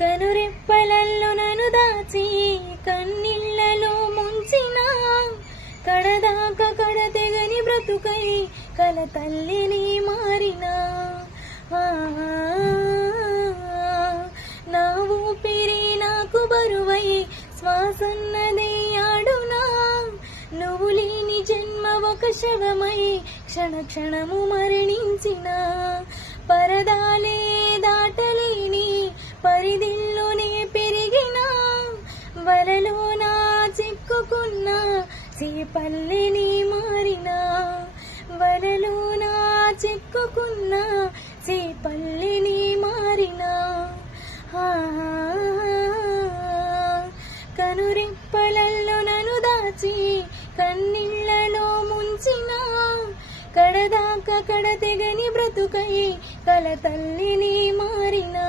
కనురెప్పలల్లో నన్ను దాచి కన్నిళ్లలో ముంచిన కడదాకా కడతెగని బ్రతుకై కల తల్లిని మారినా నా ఊపిరి నాకు బరువై శ్వాసన్నదే ఆడునా నువ్వు లేని జన్మ ఒక శవమై క్షణ క్షణము మరణించిన పరదాలే దాటలేని పరిధిల్లోనే పెరిగిన వలలో నా చిక్కుకున్న సీపల్లిని మారిన వలలో నా చిక్కుకున్న సీపల్లిని మారిన కనురెప్పలల్లో నన్ను దాచి కన్నిళ్లలో ముంచిన కడదాకా కడతెగని బ్రతుకై కల తల్లిని మారినా